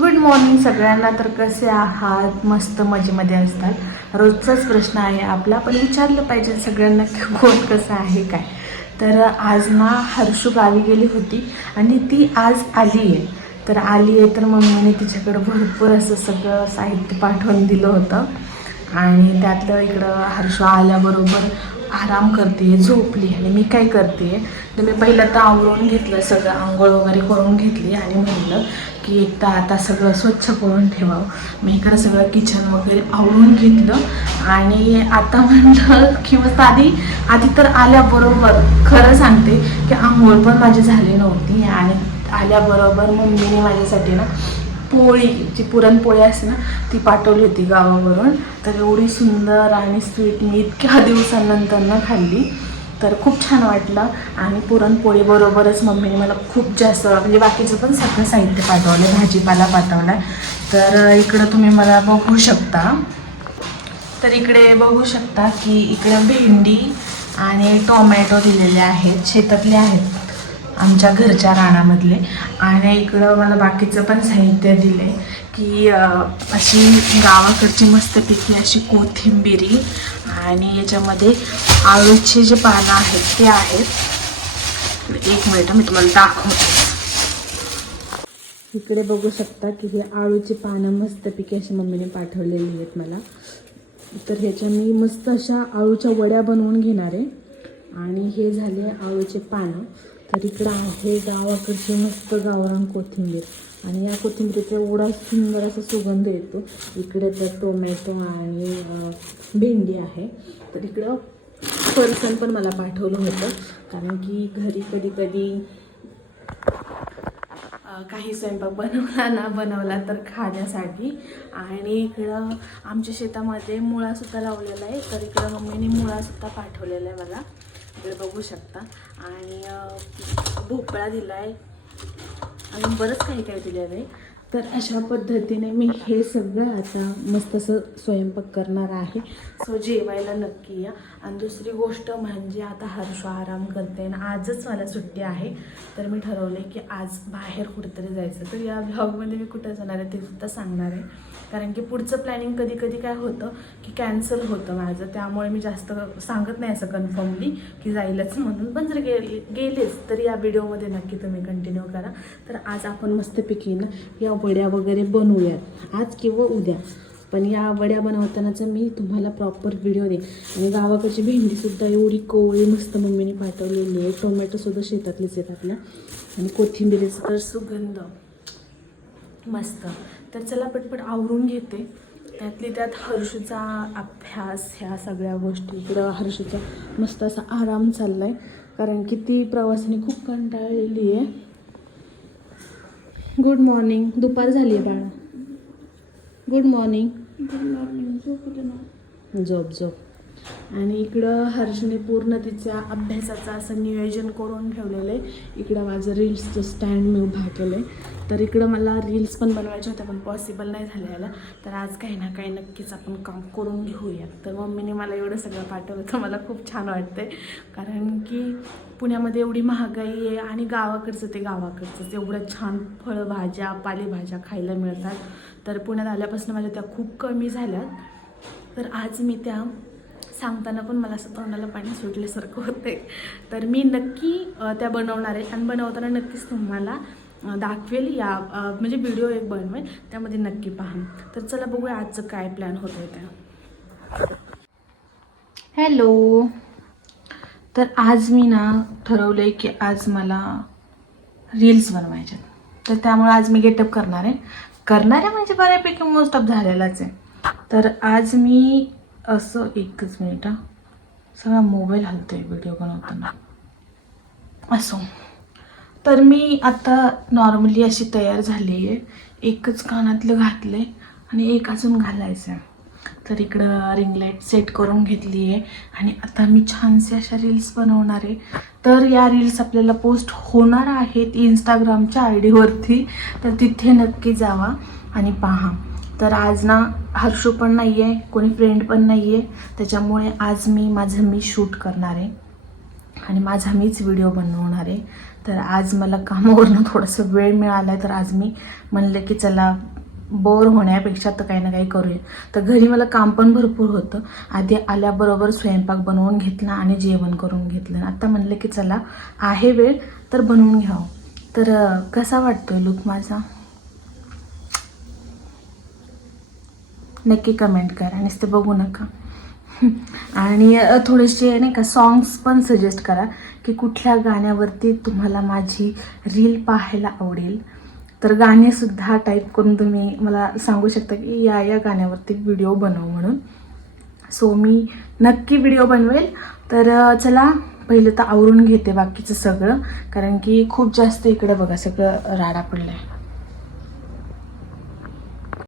Good morning सगळ्यांना. तर कसे आहात? मस्त मजेमध्ये असतात. रोजचाच प्रश्न आहे आपला पण विचारलं पाहिजे सगळ्यांना की कोण कसं आहे काय? तर आज ना हर्षू गावी गेली होती आणि ती आज आली आहे तर आली आहे तर मम्मीने तिच्याकडं भरपूर असं सगळं साहित्य पाठवून दिलं होतं. आणि त्यातलं इकडं हर्षू आल्याबरोबर आराम करते झोपली आणि मी काय करते तर मी पहिलं तर आवरून घेतलं सगळं आंघोळ वगैरे करून घेतली आणि म्हणलं की एकदा आता सगळं स्वच्छ करून ठेवावं. मी इकडं सगळं किचन वगैरे आवरून घेतलं आणि आता म्हणलं की मग आधी आधी तर आल्याबरोबर खरं सांगते की आंघोळ पण माझी झाली नव्हती आणि आल्याबरोबर मम्मीने माझ्यासाठी ना पोळी जी पुरणपोळी असते ना ती पाठवली होती गावावरून. तर एवढी सुंदर आणि स्वीट मी इतक्या दिवसांनंतर ना खाल्ली. तर खूप छान वाटलं. आणि पुरणपोळीबरोबरच मम्मीने मला खूप जास्त म्हणजे बाकीचं पण सगळं साहित्य पाठवलं भाजीपाला पाठवला तर इकडं तुम्ही मला बघू शकता. तर इकडे बघू शकता की इकडे भेंडी आणि टोमॅटो दिलेले आहेत. शेतातले आहेत. आमच्या घरच्या रानामधले. आणि इकडं मला बाकीचं पण साहित्य दिले की अशी गावाकडची मस्तपैकी अशी कोथिंबिरी आणि याच्यामध्ये आळूचे जे पानं आहेत ते आहेत. एक मिनटं मी तुम्हाला दाखवते. इकडे बघू शकता की हे आळूची पानं मस्तपैकी अशी मम्मीने पाठवलेली आहेत मला. तर ह्याच्या मी मस्त अशा आळूच्या वड्या बनवून घेणार आहे. आणि हे झाले आळूचे पानं. तर इकडं आहे गावाकडची मस्त गावरान कोथिंबीर. आणि या कोथिंबीरीचा एवढा सुंदर असा सुगंध येतो. इकडे तर टोमॅटो आणि भेंडी आहे. तर इकडं पर्सन पण मला पाठवलं होतं. कारण की घरी कधी कधी काही स्वयंपाक बनवला ना बनवला तर खाण्यासाठी. आणि इकडं आमच्या शेतामध्ये मुळासुद्धा लावलेला आहे. तर इकडं मम्मीने मुळासुद्धा पाठवलेला आहे मला तर बघू शकता. आणि भोपळा दिला आहे आणि बरंच काही काही दिलेलं आहे. तर अशा पद्धतीने मी हे सगळं आता मस्त असं स्वयंपाक करणार आहे. सो जेवायला नक्की या. आणि दुसरी गोष्ट म्हणजे आता हर्ष आराम करते आणि आजच मला सुट्टी आहे. तर मी ठरवले की आज बाहेर कुठेतरी जायचं. तर या ब्लॉगमध्ये मी कुठं जाणार आहे ते सुद्धा सांगणार आहे. कारण की पुढचं प्लॅनिंग कधी कधी काय होतं की कॅन्सल होतं माझं. त्यामुळे मी जास्त सांगत नाही असं कन्फर्मली की जाईलच म्हणून. पण जर गेले गेलेच तर या व्हिडिओमध्ये नक्की तुम्ही कंटिन्यू करा. तर आज आपण मस्तपैकी ना या वड्या वगैरे बनवूयात. आज किंवा उद्या. पण या वड्या बनवतानाचा मी तुम्हाला प्रॉपर व्हिडिओ देईन. आणि गावाकडची भेंडीसुद्धा एवढी कोवळी मस्त मम्मीने पाठवलेली आहे. टोमॅटोसुद्धा शेतातलेच आहेत आपल्या. आणि कोथिंबिरीचा तर सुगंध. मस्त. तर चला पटपट आवरून घेते. त्यातली त्यात हर्षूचा अभ्यास ह्या सगळ्या गोष्टी. इकडं हर्षूचा मस्त असा आराम चालला आहे कारण की ती प्रवासाने खूप कंटाळलेली आहे. गुड मॉर्निंग दुपार झाली आहे बाळा गुड मॉर्निंग झोप झोप. आणि इकडं हर्षने पूर्ण तिच्या अभ्यासाचं असं नियोजन करून ठेवलेलं आहे. इकडं माझं रील्सचं स्टँड मी उभा केलं आहे तर इकडं मला रील्स पण बनवायच्या होत्या पण पॉसिबल नाही झाल्याला तर आज काही ना काही नक्कीच आपण काम करून घेऊया तर मम्मीने मला एवढं सगळं पाठवलं तर मला खूप छान वाटतंय. कारण की पुण्यामध्ये एवढी महागाई आहे आणि गावाकडचं ते गावाकडचंच एवढं छान फळभाज्या पालेभाज्या खायला मिळतात. तर पुण्यात आल्यापासून माझ्या त्या खूप कमी झाल्यात. तर आज मी त्या सांगताना पण मला असं तोंडाला पाणी सुटल्यासारखं होते तर मी नक्की त्या बनवणार आहे. आणि बनवताना नक्कीच तुम्हाला दाखवेल या म्हणजे व्हिडिओ एक बनवेल. त्यामध्ये नक्की पाहा. तर चला बघूया आजचं काय प्लॅन होत आहे त्या. हॅलो तर आज मी ना ठरवलं आहे की आज मला रील्स बनवायचे तर त्यामुळे आज मी गेटअप करणार आहे. करणार आहे म्हणजे बऱ्यापैकी मोस्ट ऑफ झालेलाच आहे. तर आज मी असं एकच मिनिट हा. सगळा मोबाईल हलतोय व्हिडिओ बनवताना. असो. तर मी आता नॉर्मली अशी तयार झाली आहे एकच कानातलं घातलं आहे आणि एक अजून घालायचं आहे तर इकडं रिंग लाइट सेट करून घेतली आहे आणि आता मी छानसे अशा रील्स बनवणार आहे. तर या रील्स आपल्याला पोस्ट होणार आहेत इंस्टाग्रामच्या आय डीवरती तर तिथे नक्की जावा आणि पहा. तर आज ना हर्षू पण नाही आहे कोणी फ्रेंड पण नाही आहे त्याच्यामुळे आज मी माझं मी शूट करणार आहे. आणि माझा मीच व्हिडिओ बनवणार आहे. तर आज मला कामावरनं थोडंसं वेळ मिळाला तर आज मी म्हणलं की चला बोर होण्यापेक्षा तर काही ना काही करूया. तर घरी मला काम पण भरपूर होतं. आधी आल्याबरोबर स्वयंपाक बनवून घेतला आणि जेवण करून घेतलं. आत्ता म्हणलं की चला आहे वेळ तर बनवून घ्यावं. तर कसा वाटतोय लुक माझा? नक्की कमेंट करा आणि ते बघू नका. आणि थोडेसे नाही का सॉंग्स पण सजेस्ट करा की कुठल्या गाण्यावरती तुम्हाला माझी रील पाहायला आवडेल. तर गाणेसुद्धा टाईप करून तुम्ही मला सांगू शकता की या या गाण्यावरती व्हिडिओ बनव म्हणून. सो मी नक्की व्हिडिओ बनवेल. तर चला पहिलं तर आवरून घेते बाकीचं सगळं कारण की खूप जास्त इकडे बघा सगळं राडा पडलाय.